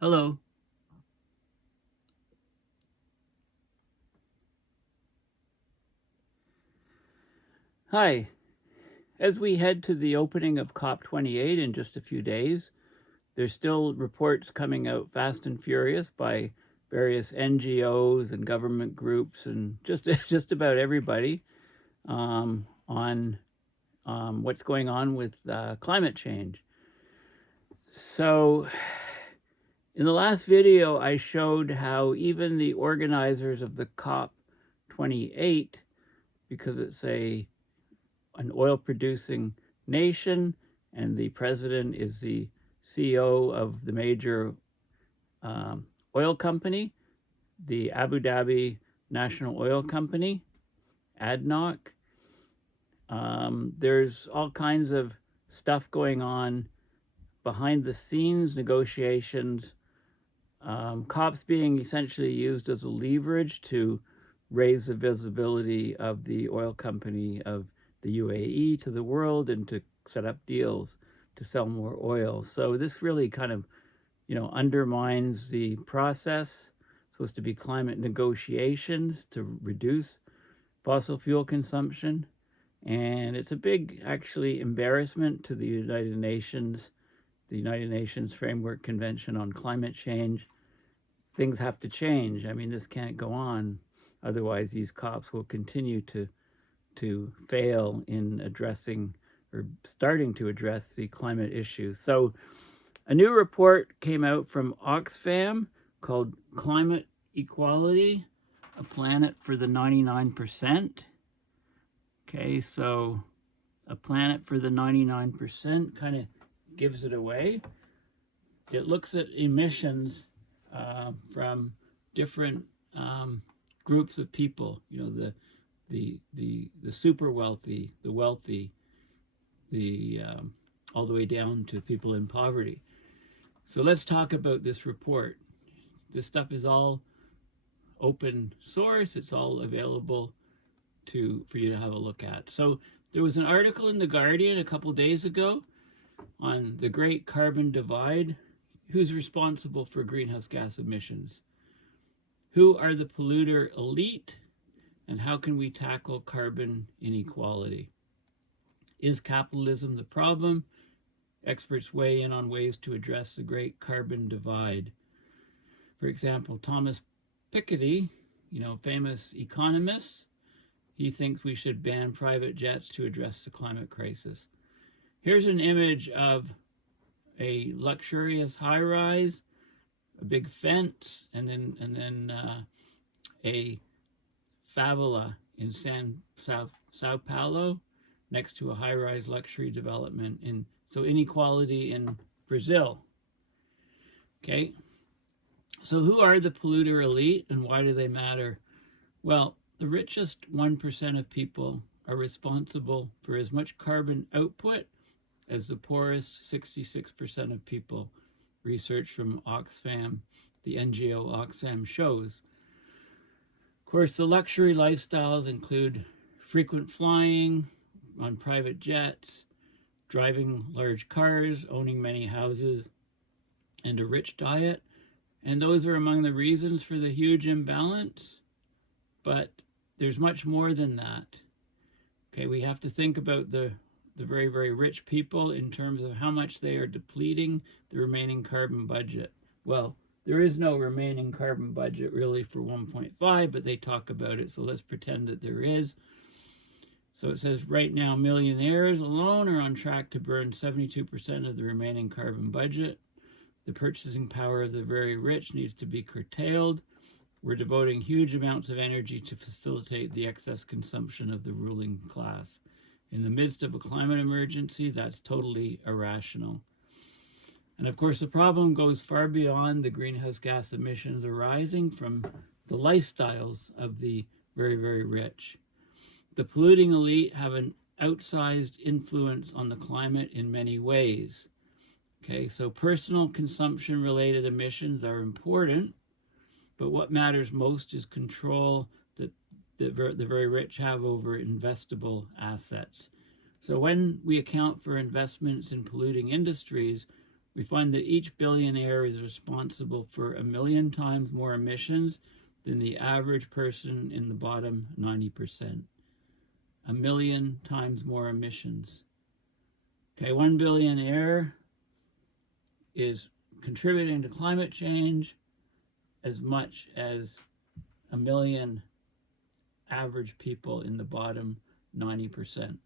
Hello. Hi. As we head to the opening of COP28 in just a few days, there's still reports coming out fast and furious by various NGOs and government groups and just about everybody on what's going on with climate change. So, in the last video, I showed how even the organizers of the COP28, because it's an oil-producing nation, and the president is the CEO of the major oil company, the Abu Dhabi National Oil Company, ADNOC. There's all kinds of stuff going on behind the scenes, negotiations, COPs being essentially used as a leverage to raise the visibility of the oil company of the UAE to the world and to set up deals to sell more oil. So this really kind of, undermines the process. It's supposed to be climate negotiations to reduce fossil fuel consumption. And it's a big, actually, embarrassment to the United Nations Framework Convention on Climate Change. Things have to change. I mean, this can't go on. Otherwise, these COPs will continue to fail in addressing or starting to address the climate issue. So a new report came out from Oxfam called Climate Equality, a Planet for the 99%. Okay, so a planet for the 99% kind of gives it away. It looks at emissions from different groups of people, the super wealthy, the wealthy, the all the way down to people in poverty. So let's talk about this report. This stuff is all open source. It's all available for you to have a look at. So there was an article in The Guardian a couple days ago on the Great Carbon Divide. Who's responsible for greenhouse gas emissions? Who are the polluter elite? And how can we tackle carbon inequality? Is capitalism the problem? Experts weigh in on ways to address the Great Carbon Divide. For example, Thomas Piketty, famous economist, he thinks we should ban private jets to address the climate crisis. Here's an image of a luxurious high-rise, a big fence, and then a favela in Sao Paulo, next to a high-rise luxury development. So inequality in Brazil. Okay, so who are the polluter elite and why do they matter? Well, the richest 1% of people are responsible for as much carbon output as the poorest 66% of people. Research from Oxfam, the NGO Oxfam, shows. Of course, the luxury lifestyles include frequent flying on private jets, driving large cars, owning many houses, and a rich diet. And those are among the reasons for the huge imbalance. But there's much more than that. Okay, we have to think about the very, very rich people in terms of how much they are depleting the remaining carbon budget. Well, there is no remaining carbon budget really for 1.5, but they talk about it, so let's pretend that there is. So it says right now millionaires alone are on track to burn 72% of the remaining carbon budget. The purchasing power of the very rich needs to be curtailed. We're devoting huge amounts of energy to facilitate the excess consumption of the ruling class. In the midst of a climate emergency, that's totally irrational. And of course, the problem goes far beyond the greenhouse gas emissions arising from the lifestyles of the very, very rich. The polluting elite have an outsized influence on the climate in many ways. Okay, so personal consumption-related emissions are important, but what matters most is control that the very rich have over investable assets. So when we account for investments in polluting industries, we find that each billionaire is responsible for 1,000,000 times more emissions than the average person in the bottom 90%. 1,000,000 times more emissions. Okay, one billionaire is contributing to climate change as much as 1,000,000 average people in the bottom 90%.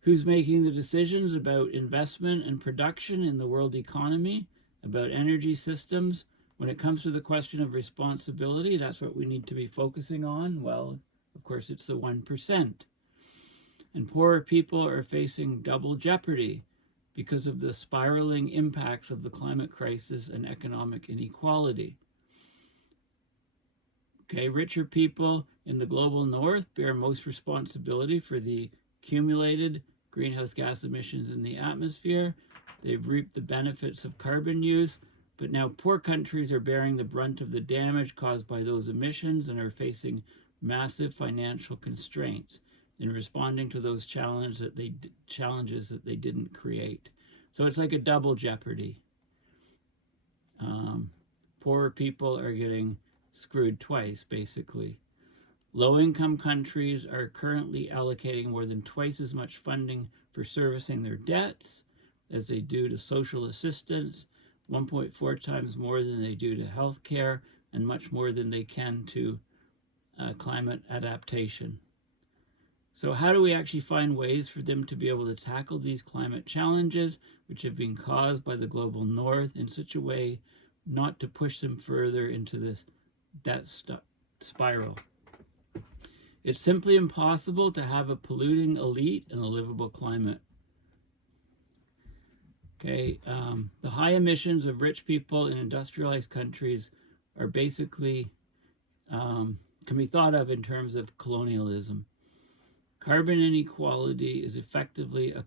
Who's making the decisions about investment and production in the world economy, about energy systems? When it comes to the question of responsibility, that's what we need to be focusing on. Well, of course, it's the 1%. And poorer people are facing double jeopardy because of the spiraling impacts of the climate crisis and economic inequality. Okay, richer people in the global north bear most responsibility for the accumulated greenhouse gas emissions in the atmosphere. They've reaped the benefits of carbon use, but now poor countries are bearing the brunt of the damage caused by those emissions and are facing massive financial constraints in responding to those challenges that they didn't create. So it's like a double jeopardy. Poorer people are getting screwed twice, basically. Low-income countries are currently allocating more than twice as much funding for servicing their debts as they do to social assistance, 1.4 times more than they do to health care, and much more than they can to climate adaptation. So how do we actually find ways for them to be able to tackle these climate challenges, which have been caused by the global north, in such a way not to push them further into this debt spiral? It's simply impossible to have a polluting elite and a livable climate. Okay, the high emissions of rich people in industrialized countries are basically, can be thought of in terms of colonialism. Carbon inequality is effectively a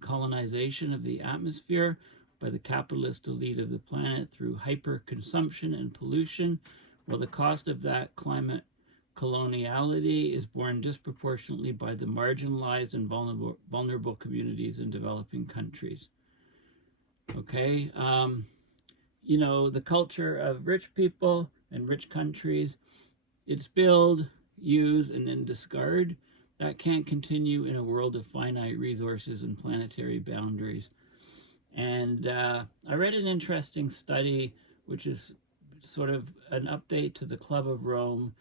colonization of the atmosphere by the capitalist elite of the planet through hyper-consumption and pollution, while the cost of that climate coloniality is borne disproportionately by the marginalized and vulnerable communities in developing countries. Okay, you know, the culture of rich people and rich countries, it's build, use, and then discard. That can't continue in a world of finite resources and planetary boundaries. And I read an interesting study, which is sort of an update to the Club of Rome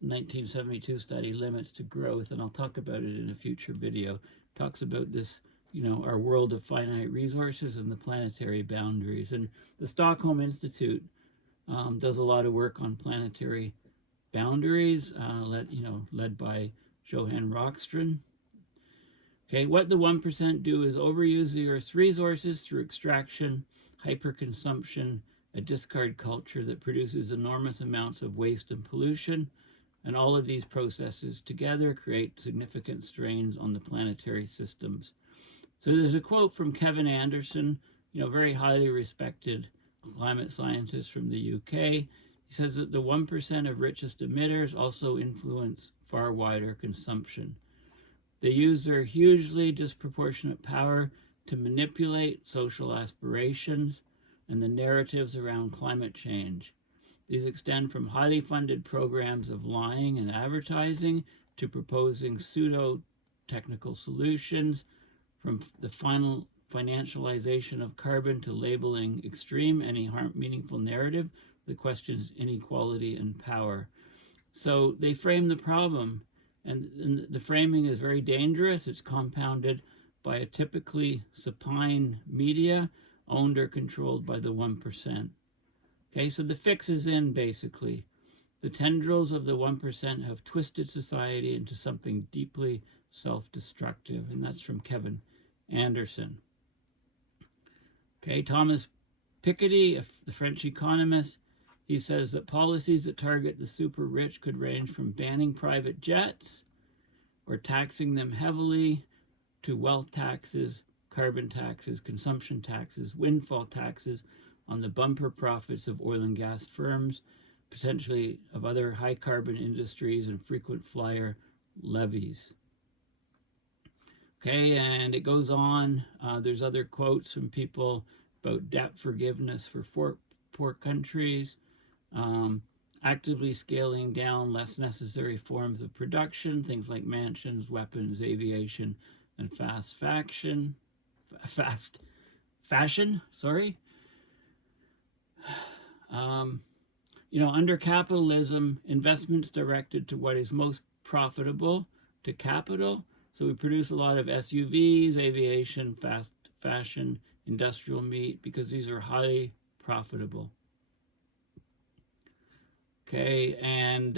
1972 study, Limits to Growth, and I'll talk about it in a future video. It talks about this, you know, our world of finite resources and the planetary boundaries. And the Stockholm Institute does a lot of work on planetary boundaries, led by Johan Rockström. Okay, what the 1% do is overuse the Earth's resources through extraction, hyperconsumption, a discard culture that produces enormous amounts of waste and pollution, and all of these processes together create significant strains on the planetary systems. So there's a quote from Kevin Anderson, you know, very highly respected climate scientist from the UK. He says that the 1% of richest emitters also influence far wider consumption. They use their hugely disproportionate power to manipulate social aspirations and the narratives around climate change. These extend from highly funded programs of lying and advertising to proposing pseudo-technical solutions, from the final financialization of carbon to labeling extreme any meaningful narrative that questions inequality and power. So they frame the problem, and the framing is very dangerous. It's compounded by a typically supine media owned or controlled by the 1%. Okay, so the fix is in, basically. The tendrils of the 1% have twisted society into something deeply self-destructive, and that's from Kevin Anderson. Okay, Thomas Piketty, the French economist, he says that policies that target the super rich could range from banning private jets or taxing them heavily to wealth taxes, carbon taxes, consumption taxes, windfall taxes on the bumper profits of oil and gas firms, potentially of other high carbon industries, and frequent flyer levies. Okay, and it goes on. There's other quotes from people about debt forgiveness for poor countries, actively scaling down less necessary forms of production, things like mansions, weapons, aviation, and fast fashion. Sorry. Under capitalism, investments directed to what is most profitable to capital. So we produce a lot of SUVs, aviation, fast fashion, industrial meat, because these are highly profitable. Okay, and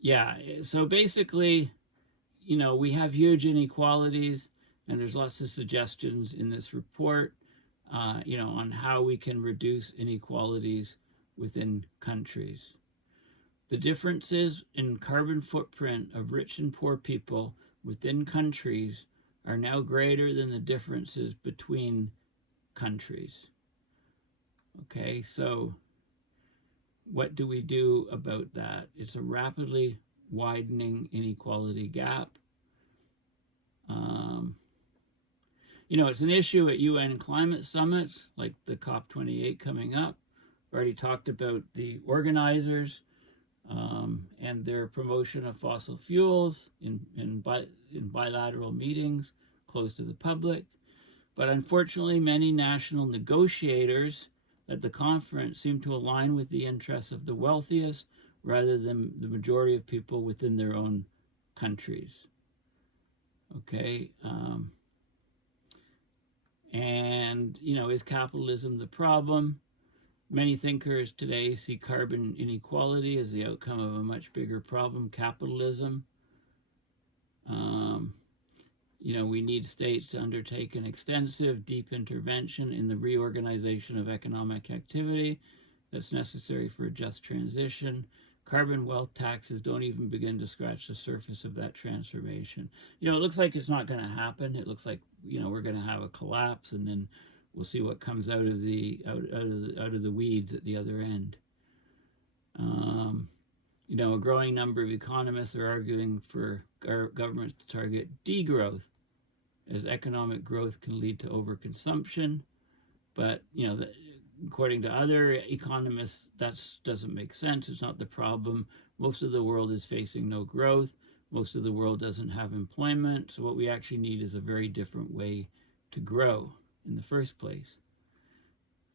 yeah, so basically, we have huge inequalities, and there's lots of suggestions in this report, on how we can reduce inequalities within countries. The differences in carbon footprint of rich and poor people within countries are now greater than the differences between countries. Okay, so what do we do about that? It's a rapidly widening inequality gap. It's an issue at UN climate summits, like the COP28 coming up. We already talked about the organizers and their promotion of fossil fuels in bilateral meetings closed to the public. But unfortunately, many national negotiators at the conference seem to align with the interests of the wealthiest rather than the majority of people within their own countries. Okay. Is capitalism the problem? Many thinkers today see carbon inequality as the outcome of a much bigger problem, capitalism. We need states to undertake an extensive, deep intervention in the reorganization of economic activity that's necessary for a just transition. Carbon wealth taxes don't even begin to scratch the surface of that transformation. It looks like it's not going to happen. It looks like, we're going to have a collapse, and then we'll see what comes out of the weeds at the other end. A growing number of economists are arguing for governments to target degrowth, as economic growth can lead to overconsumption. But, according to other economists, that doesn't make sense. It's not the problem. Most of the world is facing no growth. Most of the world doesn't have employment. So what we actually need is a very different way to grow in the first place.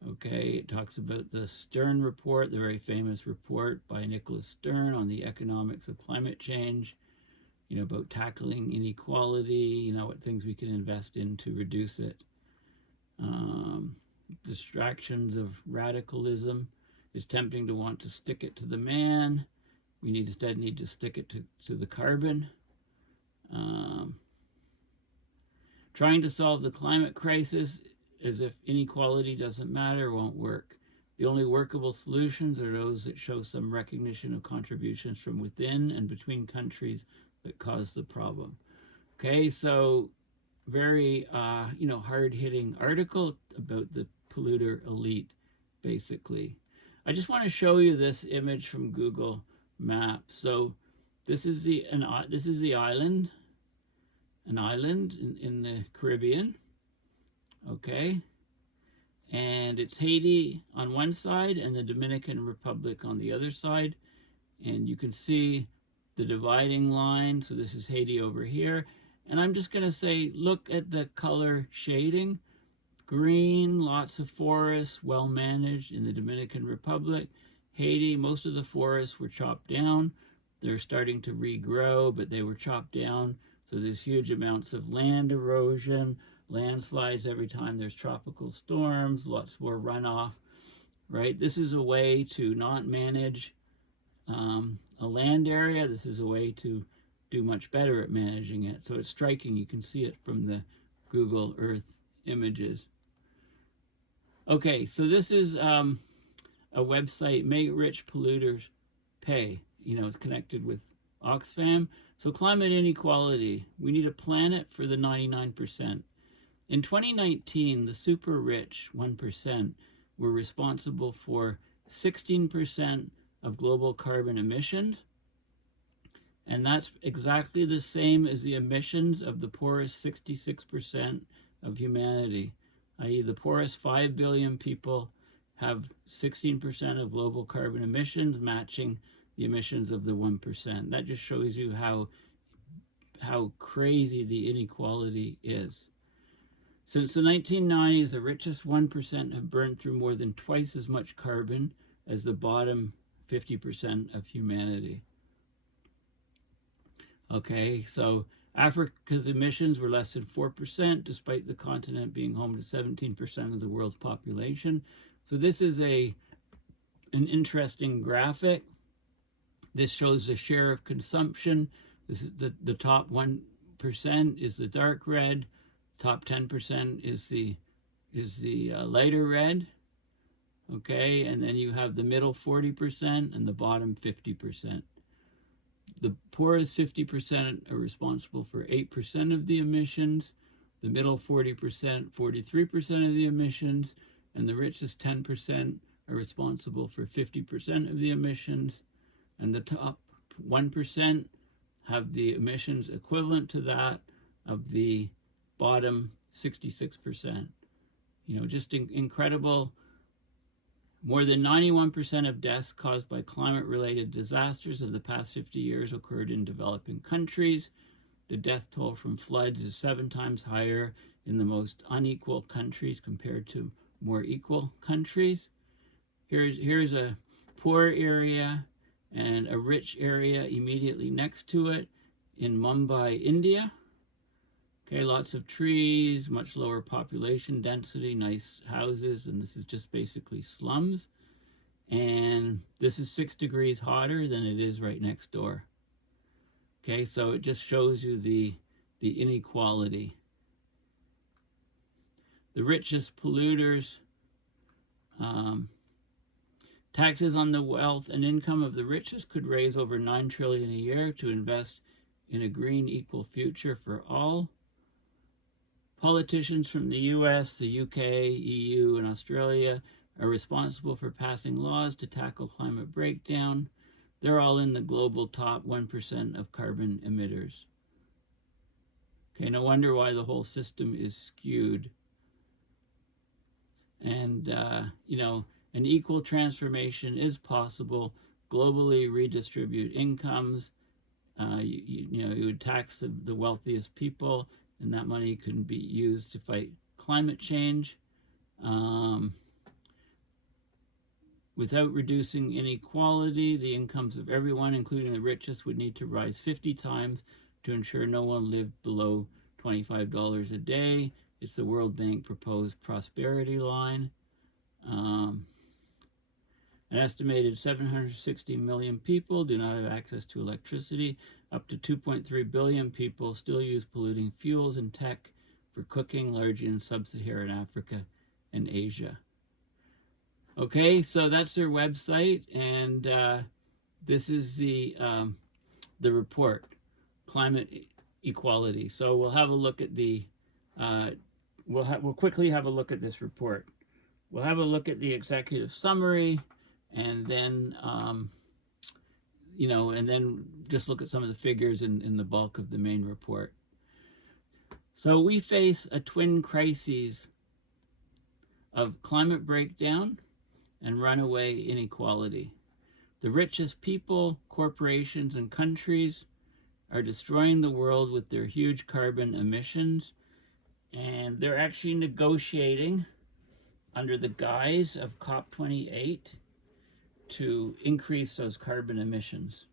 Okay, it talks about the Stern report, the very famous report by Nicholas Stern on the economics of climate change, about tackling inequality, what things we can invest in to reduce it. Distractions of radicalism. It's tempting to want to stick it to the man. We instead need to stick it to the carbon. Trying to solve the climate crisis as if inequality doesn't matter won't work. The only workable solutions are those that show some recognition of contributions from within and between countries that cause the problem. Okay, so very hard-hitting article about the polluter elite, basically. I just want to show you this image from Google Maps. So this is the island, an island in the Caribbean. Okay, and it's Haiti on one side and the Dominican Republic on the other side, and you can see the dividing line. So this is Haiti over here, and I'm just going to say, look at the color shading. Green, lots of forests, well managed in the Dominican Republic. Haiti, most of the forests were chopped down. They're starting to regrow, but they were chopped down. So there's huge amounts of land erosion, landslides every time there's tropical storms, lots more runoff, right? This is a way to not manage a land area. This is a way to do much better at managing it. So it's striking. You can see it from the Google Earth images. Okay, so this is a website, Make Rich Polluters Pay. It's connected with Oxfam. So climate inequality, we need a planet for the 99%. In 2019, the super rich 1% were responsible for 16% of global carbon emissions, And that's exactly the same as the emissions of the poorest 66% of humanity, i.e. the poorest 5 billion people have 16% of global carbon emissions, matching the emissions of the 1%. That just shows you how crazy the inequality is. Since the 1990s, the richest 1% have burned through more than twice as much carbon as the bottom 50% of humanity. Okay, so Africa's emissions were less than 4%, despite the continent being home to 17% of the world's population. So this is an interesting graphic. This shows the share of consumption. This is the top 1% is the dark red. Top 10% is the lighter red. Okay, and then you have the middle 40% and the bottom 50%. The poorest 50% are responsible for 8% of the emissions, the middle 40%, 43% of the emissions, and the richest 10% are responsible for 50% of the emissions, and the top 1% have the emissions equivalent to that of the bottom 66%. You know, just incredible. More than 91% of deaths caused by climate-related disasters of the past 50 years occurred in developing countries. The death toll from floods is 7 times higher in the most unequal countries compared to more equal countries. Here's a poor area and a rich area immediately next to it in Mumbai, India. Okay, lots of trees, much lower population density, nice houses, and this is just basically slums. And this is 6 degrees hotter than it is right next door. Okay, so it just shows you the inequality. The richest polluters, taxes on the wealth and income of the richest could raise over $9 trillion a year to invest in a green, equal future for all. Politicians from the US, the UK, EU, and Australia are responsible for passing laws to tackle climate breakdown. They're all in the global top 1% of carbon emitters. Okay, no wonder why the whole system is skewed. And, you know, an equal transformation is possible. Globally redistribute incomes. You would tax the wealthiest people, and that money can be used to fight climate change. Without reducing inequality, the incomes of everyone, including the richest, would need to rise 50 times to ensure no one lived below $25 a day. It's the World Bank proposed prosperity line. An estimated 760 million people do not have access to electricity. Up to 2.3 billion people still use polluting fuels and tech for cooking, largely in sub-Saharan Africa and Asia. Okay, so that's their website, and this is the report, Climate Equality. So we'll have a look at the we'll quickly have a look at this report. We'll have a look at the executive summary, and then and then just look at some of the figures in the bulk of the main report. So we face a twin crises of climate breakdown and runaway inequality. The richest people, corporations, and countries are destroying the world with their huge carbon emissions, and they're actually negotiating under the guise of COP28 to increase those carbon emissions.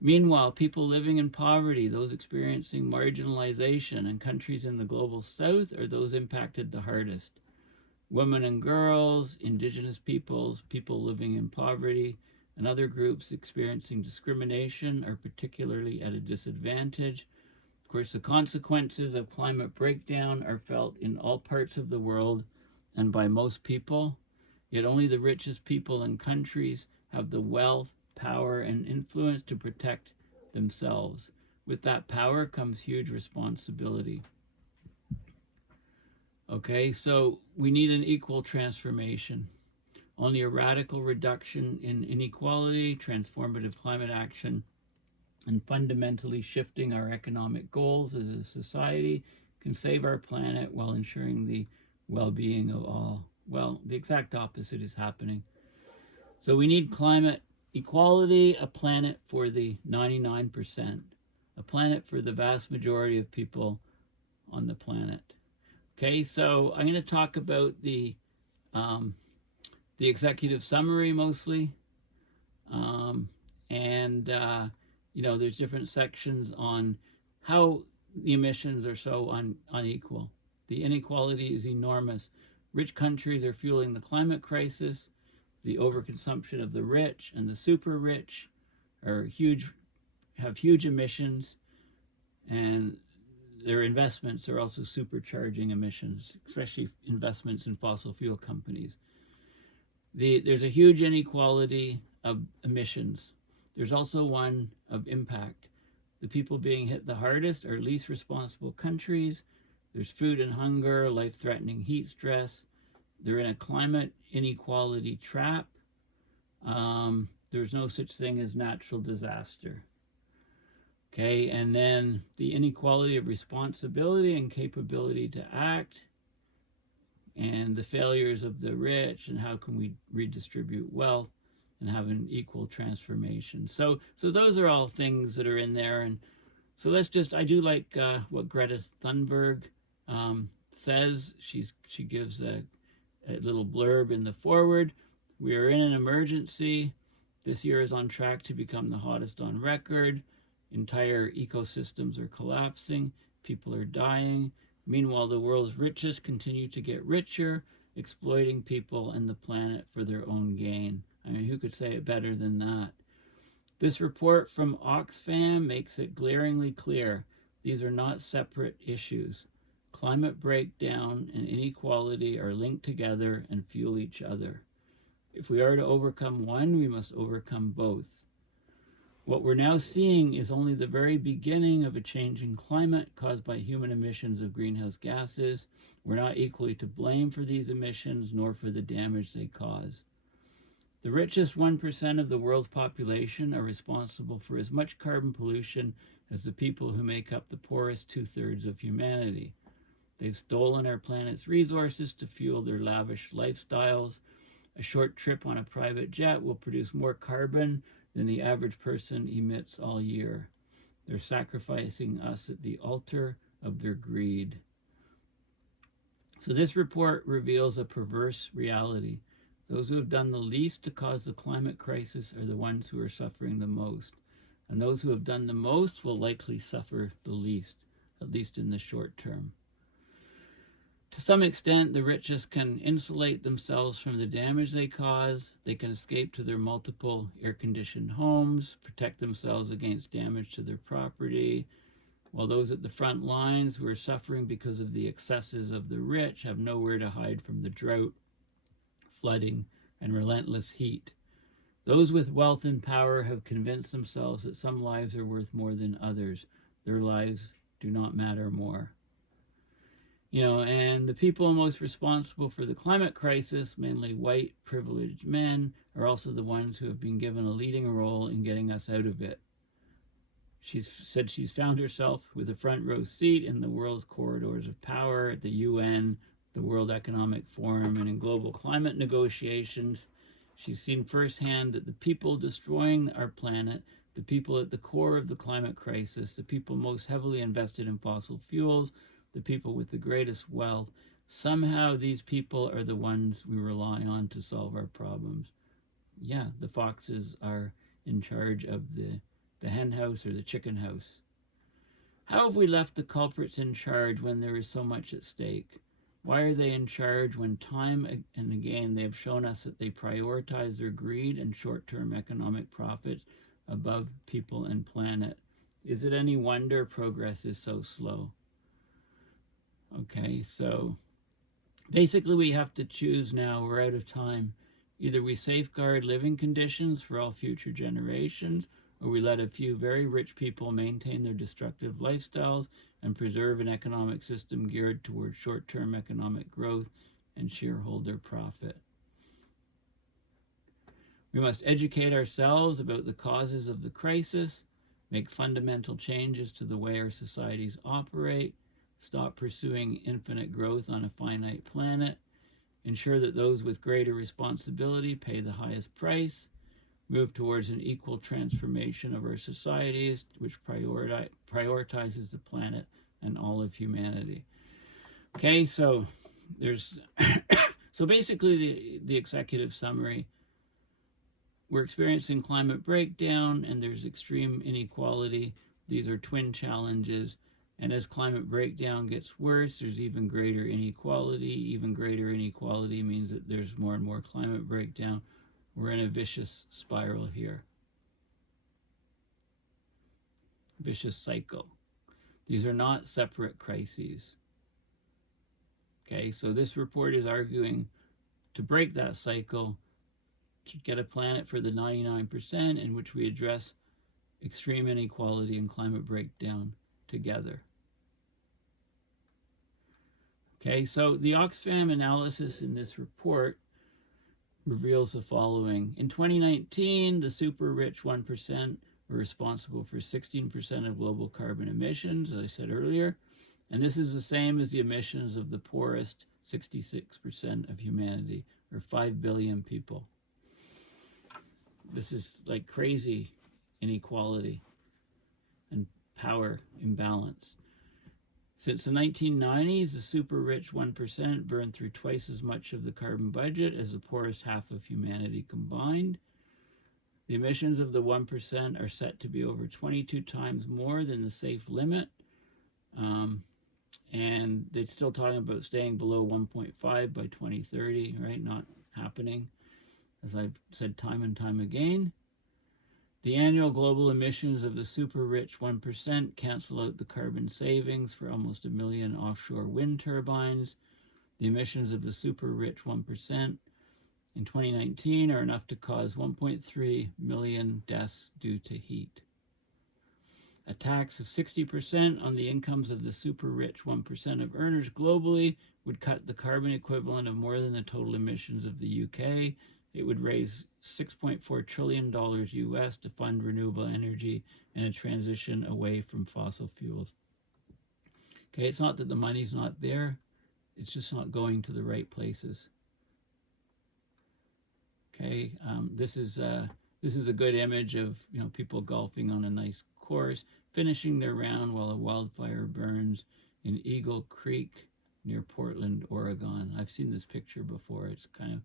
Meanwhile, people living in poverty, those experiencing marginalization, and countries in the global south are those impacted the hardest. Women and girls, indigenous peoples, people living in poverty, and other groups experiencing discrimination are particularly at a disadvantage. Of course, the consequences of climate breakdown are felt in all parts of the world and by most people, yet only the richest people and countries have the wealth, power, and influence to protect themselves. With that power comes huge responsibility. Okay, so we need an equal transformation. Only a radical reduction in inequality, transformative climate action, and fundamentally shifting our economic goals as a society can save our planet while ensuring the well-being of all. Well, the exact opposite is happening. So we need climate equality, a planet for the 99%, a planet for the vast majority of people on the planet. Okay, so I'm going to talk about the executive summary mostly, and there's different sections on how the emissions are so unequal. The inequality is enormous. Rich countries are fueling the climate crisis. The overconsumption of the rich and the super rich have huge emissions, and their investments are also supercharging emissions, especially investments in fossil fuel companies. There's a huge inequality of emissions. There's also one of impact. The people being hit the hardest are least responsible countries. There's food and hunger, life-threatening heat stress. They're in a climate inequality trap. There's no such thing as natural disaster. Okay, and then the inequality of responsibility and capability to act, and the failures of the rich, and how can we redistribute wealth and have an equal transformation. So those are all things that are in there. And so I do like what Greta Thunberg says. She gives a little blurb in the foreword. We are in an emergency. This year is on track to become the hottest on record. Entire ecosystems are collapsing. People are dying. Meanwhile, the world's richest continue to get richer, exploiting people and the planet for their own gain. I mean, who could say it better than that? This report from Oxfam makes it glaringly clear these are not separate issues. Climate breakdown and inequality are linked together and fuel each other. If we are to overcome one, we must overcome both. What we're now seeing is only the very beginning of a changing climate caused by human emissions of greenhouse gases. We're not equally to blame for these emissions, nor for the damage they cause. The richest 1% of the world's population are responsible for as much carbon pollution as the people who make up the poorest 2/3 of humanity. They've stolen our planet's resources to fuel their lavish lifestyles. A short trip on a private jet will produce more carbon than the average person emits all year. They're sacrificing us at the altar of their greed. So this report reveals a perverse reality. Those who have done the least to cause the climate crisis are the ones who are suffering the most. And those who have done the most will likely suffer the least, at least in the short term. To some extent, the richest can insulate themselves from the damage they cause. They can escape to their multiple air-conditioned homes, protect themselves against damage to their property, while those at the front lines who are suffering because of the excesses of the rich have nowhere to hide from the drought, flooding, and relentless heat. Those with wealth and power have convinced themselves that some lives are worth more than others. Their lives do not matter more. And the people most responsible for the climate crisis, mainly white, privileged men, are also the ones who have been given a leading role in getting us out of it. She's said she's found herself with a front row seat in the world's corridors of power at the UN, the World Economic Forum, and in global climate negotiations. She's seen firsthand that the people destroying our planet, the people at the core of the climate crisis, the people most heavily invested in fossil fuels, the people with the greatest wealth, somehow these people are the ones we rely on to solve our problems. Yeah, the foxes are in charge of the hen house or the chicken house. How have we left the culprits in charge when there is so much at stake? Why are they in charge when time and again they have shown us that they prioritize their greed and short-term economic profits above people and planet? Is it any wonder progress is so slow? Okay, so basically we have to choose now. We're out of time. Either we safeguard living conditions for all future generations, or we let a few very rich people maintain their destructive lifestyles and preserve an economic system geared towards short-term economic growth and shareholder profit. We must educate ourselves about the causes of the crisis, make fundamental changes to the way our societies operate, stop pursuing infinite growth on a finite planet, ensure that those with greater responsibility pay the highest price, move towards an equal transformation of our societies, which prioritizes the planet and all of humanity. Okay, so there's so basically the executive summary: we're experiencing climate breakdown and there's extreme inequality. These are twin challenges. And as climate breakdown gets worse, there's even greater inequality. Even greater inequality means that there's more and more climate breakdown. We're in a vicious spiral here. Vicious cycle. These are not separate crises. Okay, so this report is arguing to break that cycle, to get a planet for the 99% in which we address extreme inequality and climate breakdown together. Okay, so the Oxfam analysis in this report reveals the following. In 2019, the super rich 1% were responsible for 16% of global carbon emissions, as I said earlier, and this is the same as the emissions of the poorest 66% of humanity, or 5 billion people. This is like crazy inequality and power imbalance. Since the 1990s, the super rich 1% burned through twice as much of the carbon budget as the poorest half of humanity combined. The emissions of the 1% are set to be over 22 times more than the safe limit. And they're still talking about staying below 1.5 by 2030, right? Not happening, as I've said time and time again. The annual global emissions of the super rich 1% cancel out the carbon savings for almost 1 million offshore wind turbines. The emissions of the super rich 1% in 2019 are enough to cause 1.3 million deaths due to heat. A tax of 60% on the incomes of the super rich 1% of earners globally would cut the carbon equivalent of more than the total emissions of the UK. It would raise $6.4 trillion US to fund renewable energy and a transition away from fossil fuels. Okay, it's not that the money's not there, it's just not going to the right places. Okay, this is a good image of people golfing on a nice course, finishing their round while a wildfire burns in Eagle Creek near Portland, Oregon. I've seen this picture before. It's kind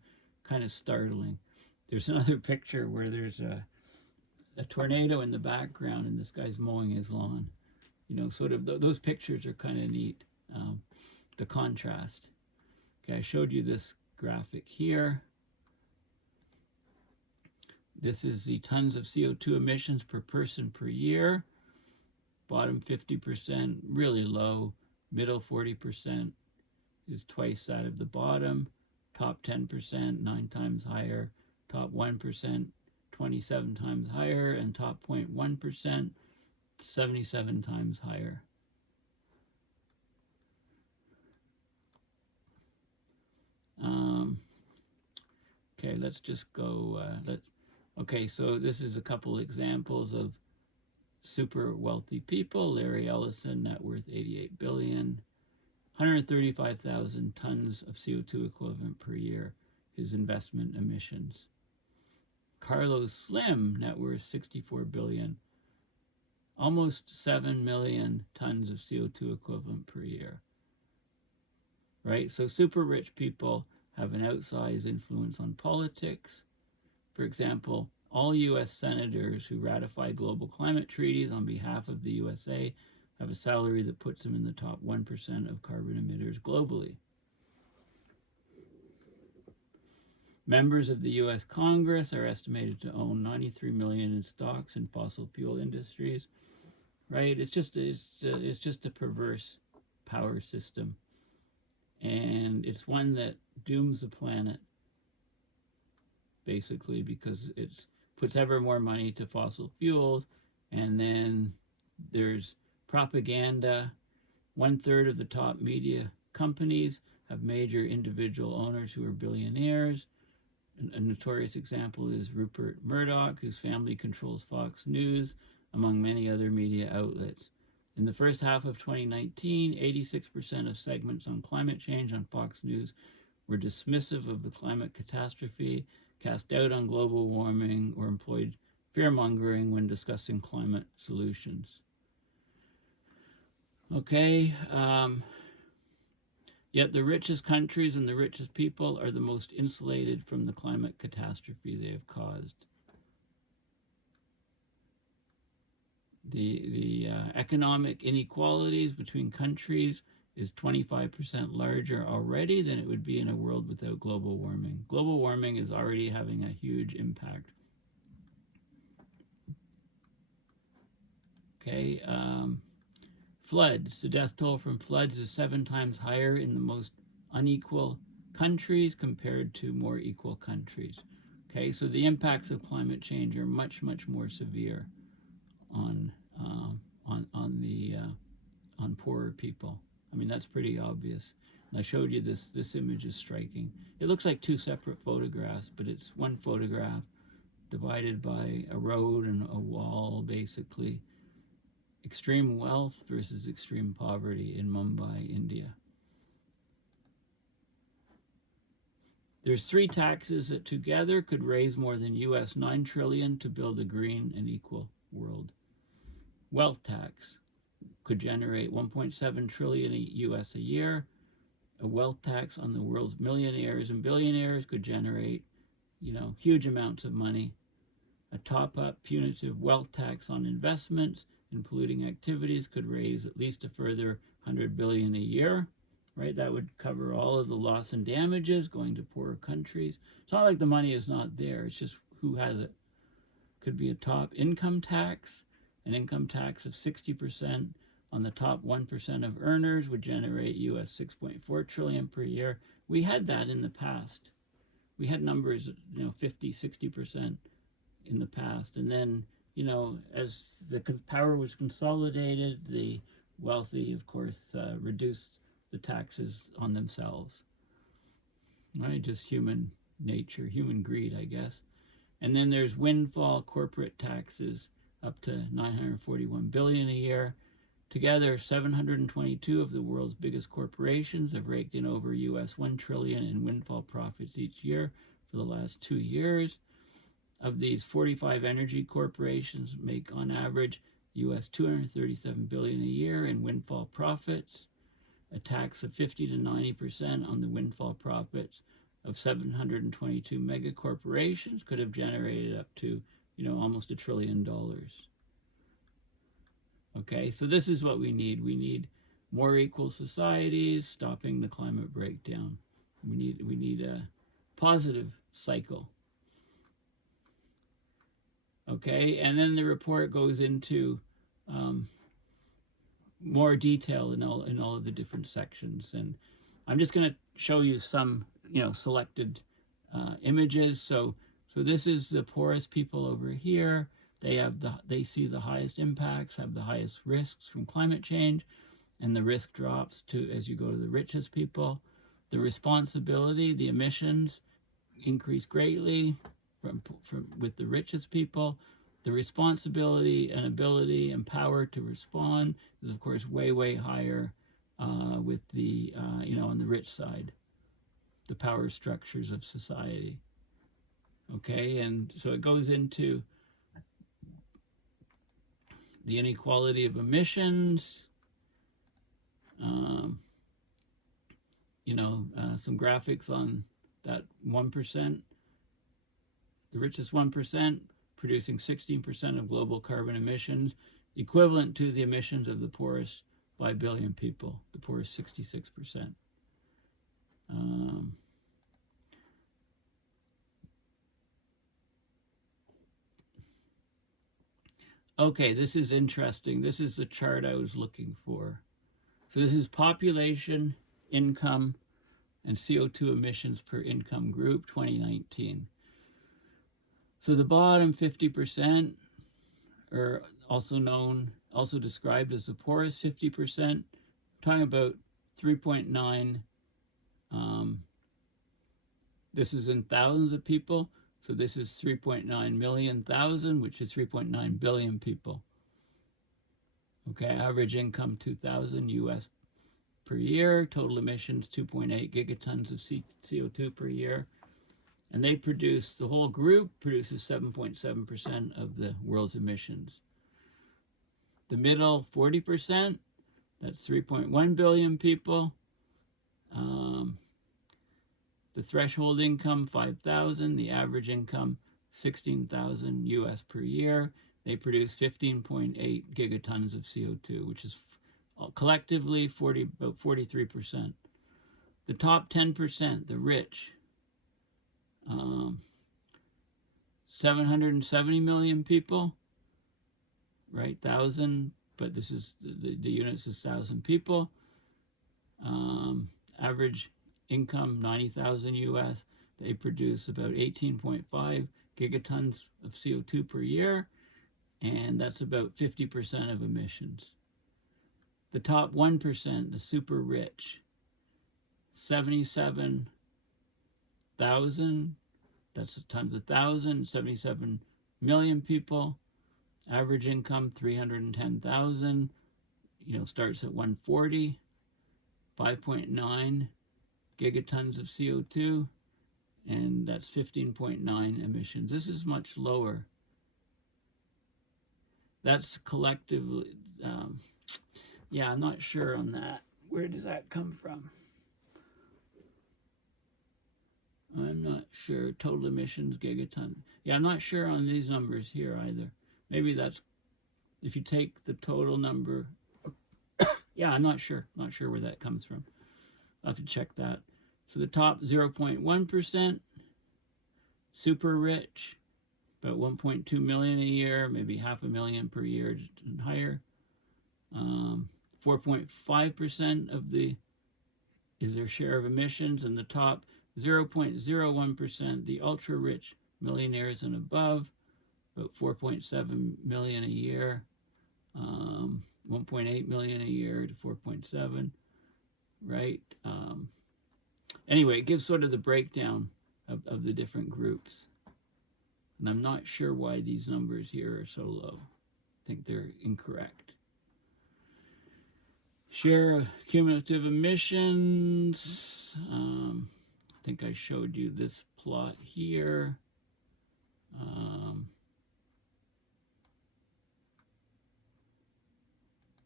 of startling. There's another picture where there's a tornado in the background and this guy's mowing his lawn. Sort of those pictures are kind of neat, the contrast. Okay, I showed you this graphic here. This is the tons of CO2 emissions per person per year. Bottom 50%, really low. Middle 40% is twice that of the bottom. Top 10%, 9 times higher. Top 1%, 27 times higher. And top 0.1%, 77 times higher. Okay, let's just go. Okay, so this is a couple examples of super wealthy people. Larry Ellison, net worth 88 billion, 135,000 tons of CO2 equivalent per year, his investment emissions. Carlos Slim, net worth 64 billion, almost 7 million tons of CO2 equivalent per year. Right? So super rich people have an outsized influence on politics. For example, all U.S. senators who ratify global climate treaties on behalf of the USA have a salary that puts them in the top 1% of carbon emitters globally. Members of the U.S. Congress are estimated to own 93 million in stocks in fossil fuel industries. Right? It's just a perverse power system, and it's one that dooms the planet, basically, because it puts ever more money to fossil fuels, and then there's propaganda. 1/3 of the top media companies have major individual owners who are billionaires. A notorious example is Rupert Murdoch, whose family controls Fox News, among many other media outlets. In the first half of 2019, 86% of segments on climate change on Fox News were dismissive of the climate catastrophe, cast doubt on global warming, or employed fear-mongering when discussing climate solutions. Okay, yet the richest countries and the richest people are the most insulated from the climate catastrophe they have caused. The economic inequalities between countries is 25% larger already than it would be in a world without global warming. Global warming is already having a huge impact. Okay, floods. The death toll from floods is 7 times higher in the most unequal countries compared to more equal countries. Okay, so the impacts of climate change are much, much more severe on poorer people. I mean, that's pretty obvious. And I showed you this. This image is striking. It looks like 2 separate photographs, but it's one photograph divided by a road and a wall, basically. Extreme wealth versus extreme poverty in Mumbai, India. There's 3 taxes that together could raise more than US $9 trillion to build a green and equal world. Wealth tax could generate 1.7 trillion US a year. A wealth tax on the world's millionaires and billionaires could generate, huge amounts of money. A top-up punitive wealth tax on investments in polluting activities could raise at least a further 100 billion a year, right? That would cover all of the loss and damages going to poorer countries. It's not like the money is not there, it's just who has it. Could be a top income tax. An income tax of 60% on the top 1% of earners would generate US 6.4 trillion per year. We had that in the past. We had numbers, 50, 60% in the past. And then, as the power was consolidated, the wealthy, of course, reduced the taxes on themselves. Right? Just human nature, human greed, I guess. And then there's windfall corporate taxes up to 941 billion a year. Together, 722 of the world's biggest corporations have raked in over US 1 trillion in windfall profits each year for the last 2 years. Of these, 45 energy corporations make on average US 237 billion a year in windfall profits. A tax of 50 to 90% on the windfall profits of 722 mega corporations could have generated up to, almost $1 trillion. Okay, so this is what we need. We need more equal societies, stopping the climate breakdown. We need a positive cycle. Okay, and then the report goes into more detail in all of the different sections, and I'm just going to show you some selected images. So this is the poorest people over here. They see the highest impacts, have the highest risks from climate change, and the risk drops as you go to the richest people. The responsibility, the emissions increase greatly with the richest people. The responsibility and ability and power to respond is, of course, way higher with the on the rich side, the power structures of society. Okay, and so it goes into the inequality of emissions, some graphics on that 1%, the richest 1% producing 16% of global carbon emissions, equivalent to the emissions of the poorest 5 billion people, the poorest 66%. Okay, this is interesting. This is the chart I was looking for. So this is population, income, and CO2 emissions per income group 2019. So the bottom 50% are also described as the poorest 50%. Talking about 3.9, this is in thousands of people. So this is 3.9 million thousand, which is 3.9 billion people. Okay, average income 2,000 US per year, total emissions 2.8 gigatons of CO2 per year. And they produce, the whole group produces 7.7% of the world's emissions. The middle 40%, that's 3.1 billion people. The threshold income 5,000, the average income 16,000 US per year. They produce 15.8 gigatons of CO2, which is collectively about 43%. The top 10%, the rich, 770 million people, right? 1,000, but this is the units is 1,000 people. Average income 90,000 US. They produce about 18.5 gigatons of CO2 per year, and that's about 50% of emissions. The top 1%, the super rich, 77,000, that's times 1,000, 77 million people. Average income 310,000, starts at 140, 5.9 gigatons of CO2, and that's 15.9 emissions. This is much lower. That's collectively, yeah, I'm not sure on that. Where does that come from? I'm not sure. Total emissions, gigaton. Yeah, I'm not sure on these numbers here either. Maybe that's, if you take the total number, yeah, I'm not sure. Not sure where that comes from. I'll have to check that. So the top 0.1%, super rich, about 1.2 million a year, maybe 500,000 per year and higher. 4.5% of is their share of emissions, and the top 0.01%, the ultra rich millionaires and above, about 4.7 million a year, 1.8 million a year to 4.7, right? Anyway, it gives sort of the breakdown of the different groups. And I'm not sure why these numbers here are so low. I think they're incorrect. Share of cumulative emissions. I think I showed you this plot here.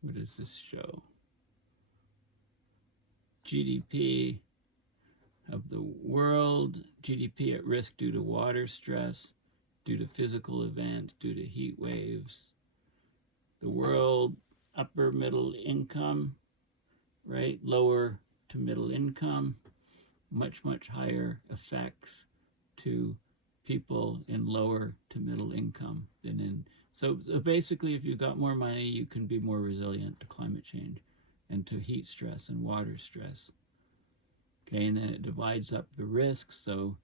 What does this show? GDP of the world, GDP at risk due to water stress, due to physical events, due to heat waves. The world, upper middle income, right? Lower to middle income, much higher effects to people in lower to middle income than in. So basically, if you've got more money, you can be more resilient to climate change and to heat stress and water stress. Okay, and then it divides up the risks. So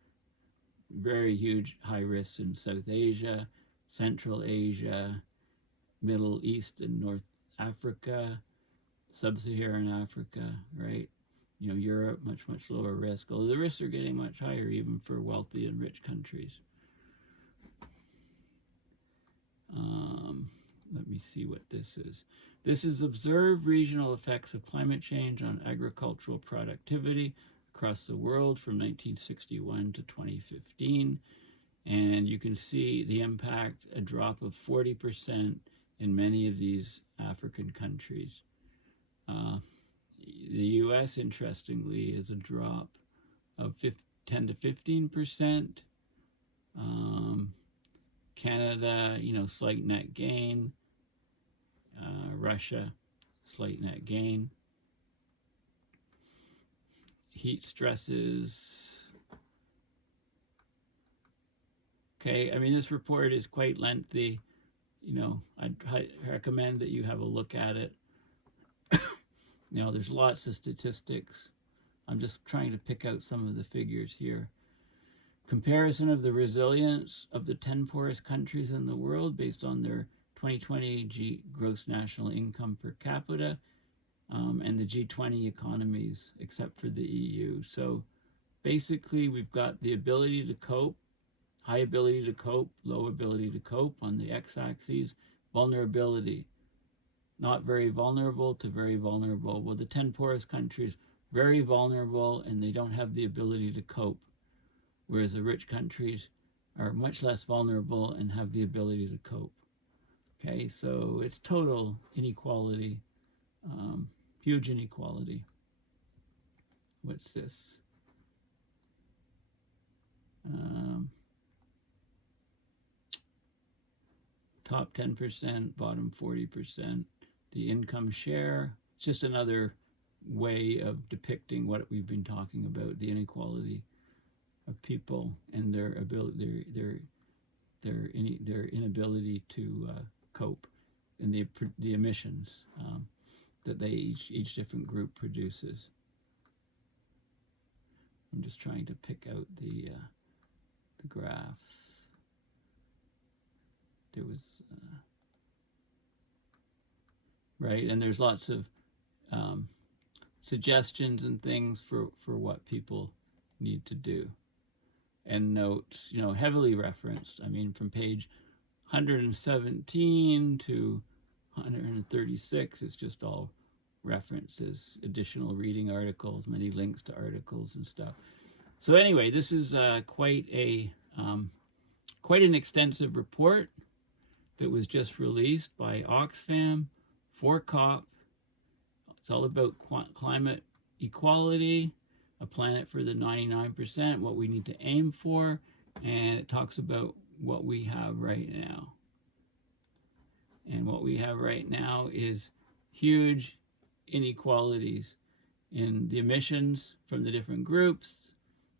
very huge high risks in South Asia, Central Asia, Middle East and North Africa, Sub-Saharan Africa, right? Europe, much lower risk, although the risks are getting much higher even for wealthy and rich countries. Let me see what this is. This is observed regional effects of climate change on agricultural productivity across the world from 1961 to 2015. And you can see the impact, a drop of 40% in many of these African countries. The US, interestingly, is a drop of 10 to 15%. Canada, slight net gain. Russia, slight net gain. Heat stresses. Okay, I mean, this report is quite lengthy. I'd recommend that you have a look at it. There's lots of statistics. I'm just trying to pick out some of the figures here. Comparison of the resilience of the 10 poorest countries in the world based on their 2020 gross national income per capita, and the G20 economies, except for the EU. So basically, we've got the ability to cope, high ability to cope, low ability to cope on the x-axis, vulnerability. not very vulnerable to very vulnerable. Well, the 10 poorest countries, very vulnerable, and they don't have the ability to cope, whereas the rich countries are much less vulnerable and have the ability to cope. Okay, so it's total inequality, huge inequality. What's this? Top 10%, bottom 40%, the income share. It's just another way of depicting what we've been talking about, the inequality of people and their ability, their inability to cope, and the emissions that each different group produces. I'm just trying to pick out the graphs. There was right, and there's lots of suggestions and things for what people need to do, and notes, heavily referenced. I mean, from page 117 to 136, it's just all references, additional reading articles, many links to articles and stuff. So anyway, this is quite an extensive report that was just released by Oxfam for COP. It's all about climate equality, a planet for the 99%, what we need to aim for, and it talks about what we have right now. And what we have right now is huge inequalities in the emissions from the different groups,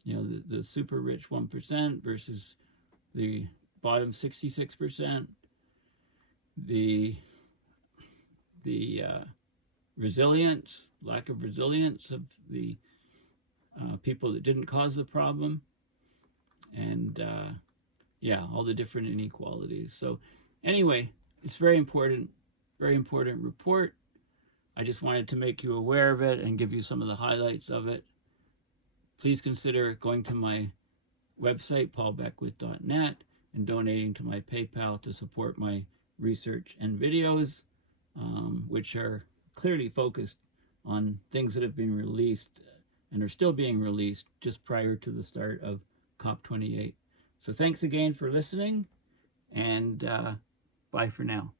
the super rich 1% versus the bottom 66%. The resilience, lack of resilience of the people that didn't cause the problem, and all the different inequalities. So anyway, it's very important report. I just wanted to make you aware of it and give you some of the highlights of it. Please consider going to my website, paulbeckwith.net, and donating to my PayPal to support my research and videos, which are clearly focused on things that have been released and are still being released just prior to the start of COP28. So thanks again for listening, and bye for now.